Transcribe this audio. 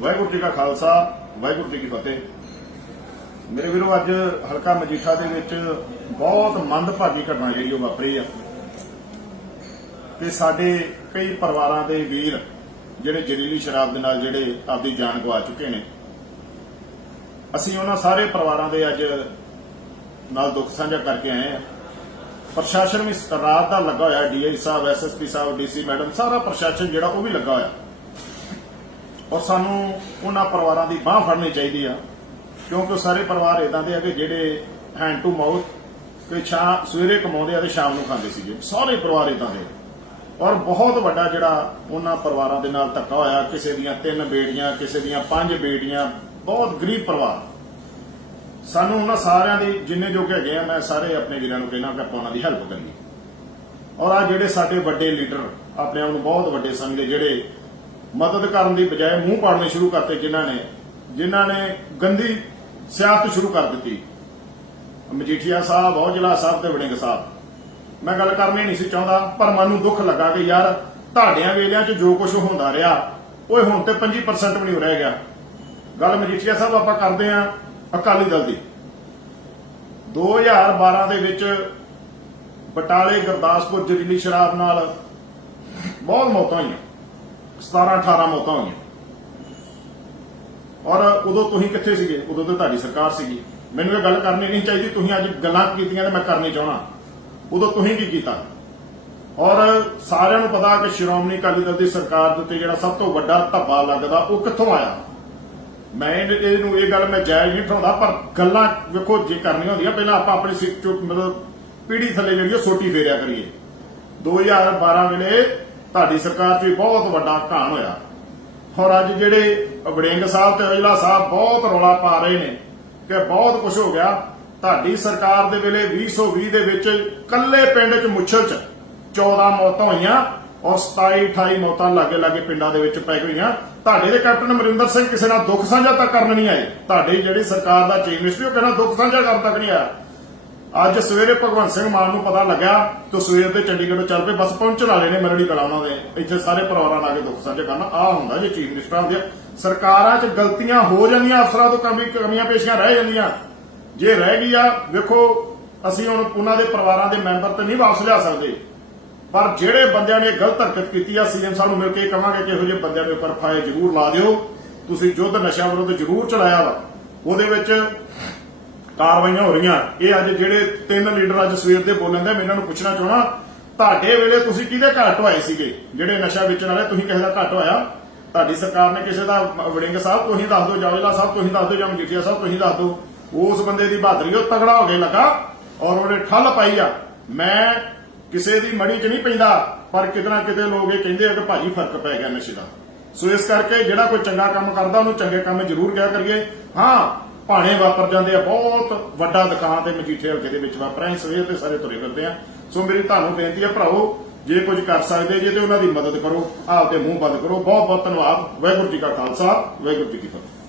ਵਾਹਿਗੁਰੂ ਜੀ ਕਾ ਖਾਲਸਾ, ਵਾਹਿਗੁਰੂ ਜੀ ਕੀ ਫਤਿਹ। ਮੇਰੇ ਵੀਰੋ, ਅੱਜ ਹਲਕਾ ਮਜੀਠਾ ਦੇ ਵਿੱਚ ਬਹੁਤ ਮੰਦਭਾਗੀ ਘਟਨਾ ਜਿਹੜੀ ਉਹ ਵਾਪਰੀ ਆ। ਤੇ ਸਾਡੇ ਕਈ ਪਰਿਵਾਰਾਂ ਦੇ ਵੀਰ ਜਿਹੜੇ ਜ਼ਹਿਰੀਲੀ ਸ਼ਰਾਬ ਦੇ ਨਾਲ ਜਿਹੜੇ ਆਪਦੀ ਜਾਨ ਗਵਾ ਚੁੱਕੇ ਨੇ, ਅਸੀਂ ਉਹਨਾਂ ਸਾਰੇ ਪਰਿਵਾਰਾਂ ਦੇ ਅੱਜ ਨਾਲ ਦੁੱਖ ਸਾਂਝਾ ਕਰਕੇ ਆਏ ਆ। ਪ੍ਰਸ਼ਾਸਨ ਵੀ ਰਾਤ ਦਾ ਲੱਗਾ ਹੋਇਆ, ਡੀਆਈ ਸਾਹਿਬ ਐਸਐਸਪੀ ਸਾਹਿਬ ਡੀਸੀ ਮੈਡਮ, ਸਾਰਾ ਪ੍ਰਸ਼ਾਸਨ ਜਿਹੜਾ ਉਹ ਵੀ ਲੱਗਾ ਹੋਇਆ। ਔਰ ਸਾਨੂੰ ਉਹਨਾਂ ਪਰਿਵਾਰਾਂ ਦੀ ਬਾਹ ਫੜਨੀ ਚਾਹੀਦੀ ਆ, ਕਿਉਂਕਿ ਉਹ ਸਾਰੇ ਪਰਿਵਾਰ ਇਦਾਂ ਦੇ ਆ ਕਿ ਜਿਹੜੇ ਹੈਂਡ ਟੂ ਮਾਊਥ ਕਿ ਸ਼ਾਮ ਸਵੇਰੇ ਕਮਾਉਂਦੇ ਆ ਤੇ ਸ਼ਾਮ ਨੂੰ ਖਾਂਦੇ ਸੀਗੇ। ਸਾਰੇ ਪਰਿਵਾਰ ਇਦਾਂ ਦੇ। ਔਰ ਬਹੁਤ ਵੱਡਾ ਜਿਹੜਾ ਉਹਨਾਂ ਪਰਿਵਾਰਾਂ ਦੇ ਨਾਲ ਧੱਕਾ ਹੋਇਆ, ਕਿਸੇ ਦੀਆਂ ਤਿੰਨ ਬੇਟੀਆਂ, ਕਿਸੇ ਦੀਆਂ ਪੰਜ ਬੇਟੀਆਂ, ਬਹੁਤ ਗਰੀਬ ਪਰਿਵਾਰ। ਸਾਨੂੰ ਉਹਨਾਂ ਸਾਰਿਆਂ ਦੀ ਜਿੰਨੇ ਜੋ ਕਿ ਹੈਗੇ ਆ, ਮੈਂ ਸਾਰੇ ਆਪਣੇ ਵੀਰਾਂ ਨੂੰ ਕਹਿਣਾ ਕਿ ਆਪਾਂ ਉਹਨਾਂ ਦੀ ਹੈਲਪ ਕਰੀਏ। ਔਰ ਆ ਜਿਹੜੇ ਸਾਡੇ ਵੱਡੇ ਲੀਡਰ ਆਪਣੇ ਆਪ ਨੂੰ ਬਹੁਤ ਵੱਡੇ ਸਮਝਦੇ, ਜਿਹੜੇ ਮਦਦ ਕਰਨ ਦੀ ਬਜਾਏ ਮੂੰਹ ਪਾੜਨੇ ਸ਼ੁਰੂ ਕਰਤੇ ਜਿਨ੍ਹਾਂ ਨੇ ਜਿਨ੍ਹਾਂ ਨੇ ਗੰਦੀ ਸਿਆਸਤ ਸ਼ੁਰੂ ਕਰ ਦਿੱਤੀ। ਮਜੀਠੀਆ ਸਾਹਿਬ, ਔਜਲਾ ਸਾਹਿਬ ਤੇ ਵੜਿੰਗ ਸਾਹਿਬ। ਮੈਂ ਗੱਲ ਕਰਨੀ ਨਹੀਂ ਸੀ ਚਾਹੁੰਦਾ, ਪਰ ਮਨ ਨੂੰ ਦੁੱਖ ਲੱਗਾ ਕਿ ਯਾਰ ਤੁਹਾਡਿਆਂ ਵੇਲਿਆਂ 'ਚ ਜੋ ਕੁਝ ਹੁੰਦਾ ਰਿਹਾ, ਓਏ ਹੁਣ ਤੇ 25% ਵੀ ਨਹੀਂ ਰਹਿ ਗਿਆ। ਗੱਲ ਮਜੀਠੀਆ ਸਾਹਿਬ ਆਪਾਂ ਕਰਦੇ ਆਂ ਅਕਾਲੀ ਦਲ ਦੀ। 2012 ਦੇ ਵਿੱਚ ਬਟਾਲੇ, ਗੁਰਦਾਸਪੁਰ ਜ਼ਹਿਰੀਲੀ ਸ਼ਰਾਬ ਨਾਲ ਬਹੁਤ ਮੌਤਾਂ ਹੋਈਆਂ। 17 18 ਮੌਤਾਂ ਹੋਈਆਂ। ਔਰ ਉਦੋਂ ਤੁਸੀਂ ਕਿੱਥੇ ਸੀਗੇ? ਉਦੋਂ ਤਾਂ ਤੁਹਾਡੀ ਸਰਕਾਰ ਸੀਗੀ। ਮੈਨੂੰ ਇਹ ਗੱਲ ਕਰਨੀ ਨਹੀਂ ਚਾਹੀਦੀ, ਤੁਸੀਂ ਅੱਜ ਗੱਲਾਂ ਕੀਤੀਆਂ ਤੇ ਮੈਂ ਕਰਨੀ ਚਾਹਣਾ ਉਦੋਂ ਤੁਸੀਂ ਕੀ ਕੀਤਾ? ਔਰ ਸਾਰਿਆਂ ਨੂੰ ਪਤਾ ਕਿ ਸ਼੍ਰੋਮਣੀ ਅਕਾਲੀ ਦਲ ਦੀ ਸਰਕਾਰ ਦੇ ਉੱਤੇ ਜਿਹੜਾ ਸਭ ਤੋਂ ਵੱਡਾ ਧੱਬਾ ਲੱਗਦਾ, ਉਹ ਕਿੱਥੋਂ ਆਇਆ? ਮੈਂ ਇਹ- ਇਹਨੂੰ ਇਹ ਗੱਲ ਮੈਂ ਜਾਇਜ਼ ਨਹੀਂ ਠਾਉਂਦਾ, ਪਰ ਗੱਲਾਂ ਵੇਖੋ, ਜੇ ਕਰਨੀਆਂ ਹੁੰਦੀਆਂ, ਪਹਿਲਾਂ ਆਪਾਂ ਆਪਣੀ ਸਿੱਖ ਚੋਂ ਮਤਲਬ ਪੀੜੀ ਥੱਲੇ ਜਿਹੜੀ ਉਹ ਸੋਟੀ ਫੇਰਿਆ ਕਰੀਏ। 2012 ਵੇਲੇ ਤੁਹਾਡੀ ਸਰਕਾਰ 'ਚ ਵੀ ਬਹੁਤ ਵੱਡਾ ਘਾਣ ਹੋਇਆ। ਔਰ ਅੱਜ ਜਿਹੜੇ ਵੜਿੰਗ ਸਾਹਿਬ ਤੇ ਔਜਲਾ ਸਾਹਿਬ ਬਹੁਤ ਰੌਲਾ ਪਾ ਰਹੇ ਨੇ ਕਿ ਬਹੁਤ ਕੁਝ ਹੋ ਗਿਆ। ਤੁਹਾਡੀ ਸਰਕਾਰ ਦੇ ਵੇਲੇ 2020 ਦੇ ਵਿੱਚ ਕੱਲੇ ਪਿੰਡ 'ਚ ਮੁੱਛਲ 'ਚ 14 ਮੌਤਾਂ ਹੋਈਆਂ ਔਰ 27 28 ਮੌਤਾਂ ਲਾਗੇ ਲਾਗੇ ਪਿੰਡਾਂ ਦੇ ਵਿੱਚ ਪੈ ਗਈਆਂ। ਤੁਹਾਡੇ ਦੇ ਕੈਪਟਨ ਅਮਰਿੰਦਰ ਸਿੰਘ ਕਿਸੇ ਨਾਲ ਦੁੱਖ ਸਾਂਝਾ ਤੱਕ ਕਰਨ ਨਹੀਂ ਆਏ। ਤੁਹਾਡੀ ਜਿਹੜੀ ਸਰਕਾਰ ਦਾ ਚੀਫ ਮਿਨਿਸਟਰ ਉਹ ਕਹਿੰਦਾ ਦੁੱਖ ਸਾਂਝਾ ਕਰਨ ਤੱਕ ਨਹੀਂ ਆਇਆ। ਅੱਜ ਸਵੇਰੇ ਭਗਵੰਤ ਸਿੰਘ ਮਾਨ ਨੂੰ ਪਤਾ ਲੱਗਾ ਕਿ ਸਵੇਰ ਦੇ ਚੰਡੀਗੜ੍ਹ ਚੱਲ ਪਏ, ਬਸ ਪਹੁੰਚਣ ਵਾਲੇ ਨੇ ਮਰੜੀ ਕਲਾ ਉਹਨਾਂ ਦੇ। ਇੱਥੇ ਸਾਰੇ ਪਰਿਵਾਰਾਂ ਨਾਲ ਕੇ ਦੁੱਖ ਸਾਂਝੇ ਕਰਨਾ। ਆ ਹੁੰਦਾ ਜੇ ਚੀਫ ਮਿਨਿਸਟਰ ਹੁੰਦੇ ਸਰਕਾਰਾਂ 'ਚ ਗਲਤੀਆਂ ਹੋ ਜਾਂਦੀਆਂ, ਅਫਸਰਾਂ ਤੋਂ ਕਮੀ ਕਮੀਆਂ ਪੇਸ਼ੀਆਂ ਰਹਿ ਜਾਂਦੀਆਂ। ਜੇ ਰਹਿ ਗਈ ਆ, ਵੇਖੋ, ਅਸੀਂ ਹੁਣ ਉਹਨਾਂ ਦੇ ਪਰਿਵਾਰਾਂ ਦੇ ਮੈਂਬਰ ਤੇ ਨਹੀਂ ਵਾਪਸ ਲਿਆ ਸਕਦੇ। ਪਰ ਜਿਹੜੇ ਬੰਦਿਆਂ ਨੇ ਗਲਤ ਹਰਕਤ ਕੀਤੀ ਆ ਸੀਐਮ ਸਾਹਿਬ ਨੂੰ ਮਿਲ ਕੇ ਕਹਾਂਗੇ ਕਿ ਇਹੋ ਜਿਹੇ ਬੰਦਿਆਂ ਦੇ ਉੱਪਰ ਫਾਇਰ ਜ਼ਰੂਰ ਲਾ ਦਿਓ। ਤੁਸੀਂ ਯੁੱਧ ਨਸ਼ਾ ਵਿਰੁੱਧ ਜ਼ਰੂਰ ਚਲਾਇਆ ਵਾ। ਉਹਦੇ ਵਿੱਚ ਕਾਰਵਾਈਆਂ ਹੋ ਰਹੀਆਂ। ਇਹ ਅੱਜ ਜਿਹੜੇ ਤਿੰਨ ਲੀਡਰ ਅੱਜ ਸਵੇਰ ਦੇ ਬੋਲਣ ਦੇ, ਮੈਂ ਇਹਨਾਂ ਨੂੰ ਪੁੱਛਣਾ ਚਾਹਣਾ ਤੁਹਾਡੇ ਵੇਲੇ ਤੁਸੀਂ ਕਿਹਦੇ ਘਰ ਢਵਾਏ ਸੀਗੇ? ਜਿਹੜੇ ਨਸ਼ਾ ਵੇਚਣ ਵਾਲੇ, ਤੁਸੀਂ ਕਿਸੇ ਦਾ ਘਰ ਢਵਾਇਆ ਤੁਹਾਡੀ ਸਰਕਾਰ ਨੇ ਕਿਸੇ ਦਾ, ਵੜਿੰਗ ਸਾਹਿਬ, ਤੁਸੀਂ ਦੱਸ ਦਿਓ, ਜਾਵੇਲਾ ਸਾਹਿਬ, ਤੁਸੀਂ ਦੱਸ ਦਿਓ, ਜਾਂ ਮਜੀਠੀਆ ਸਾਹਿਬ, ਤੁਸੀਂ ਦੱਸ ਦਿਓ। ਉਸ ਬੰਦੇ ਦੀ ਬਹਾਦਰੀ, ਉਹ ਤਗੜਾ ਹੋ ਕੇ ਲੱਗਾ ਔਰ ਉਹਨੇ ਠੱਲ ਪਾਈ ਆ। ਮੈਂ ਕਿਸੇ ਦੀ ਮੜੀ 'ਚ ਨਹੀਂ ਪੈਂਦਾ, ਪਰ ਕਿਤੇ ਨਾ ਕਿਤੇ ਲੋਕ ਇਹ ਕਹਿੰਦੇ ਆ ਕਿ ਭਾਜੀ ਫ਼ਰਕ ਪੈ ਗਿਆ ਨਸ਼ੇ ਦਾ। ਸੋ ਇਸ ਕਰਕੇ ਜਿਹੜਾ ਕੋਈ ਚੰਗਾ ਕੰਮ ਕਰਦਾ, ਉਹਨੂੰ ਚੰਗੇ ਕੰਮ ਜ਼ਰੂਰ ਕਿਹਾ ਕਰੀਏ। ਹਾਂ ਭਾਣੇ ਵਾਪਰ ਜਾਂਦੇ ਆ, ਬਹੁਤ ਵੱਡਾ ਦੁਕਾਨ ਤੇ ਮਜੀਠੇ ਹਲਕੇ ਦੇ ਵਿੱਚ ਵਾਪਰਿਆ ਅਸੀਂ ਸਵੇਰ ਤੇ ਸਾਰੇ ਤੁਰੇ ਫਿਰਦੇ ਆ। ਸੋ ਮੇਰੀ ਤੁਹਾਨੂੰ ਬੇਨਤੀ ਹੈ ਭਰਾਓ ਜੇ ਕੁਝ ਕਰ ਸਕਦੇ ਜੇ ਤੇ ਉਹਨਾਂ ਦੀ ਮਦਦ ਕਰੋ ਆਪਦੇ ਮੂੰਹ ਬੰਦ ਕਰੋ। ਬਹੁਤ ਬਹੁਤ ਧੰਨਵਾਦ, ਵਾਹਿਗੁਰੂ ਜੀ ਕਾ ਖਾਲਸਾ, ਵਾਹਿਗੁਰੂ ਜੀ ਕੀ ਫਤਿਹ।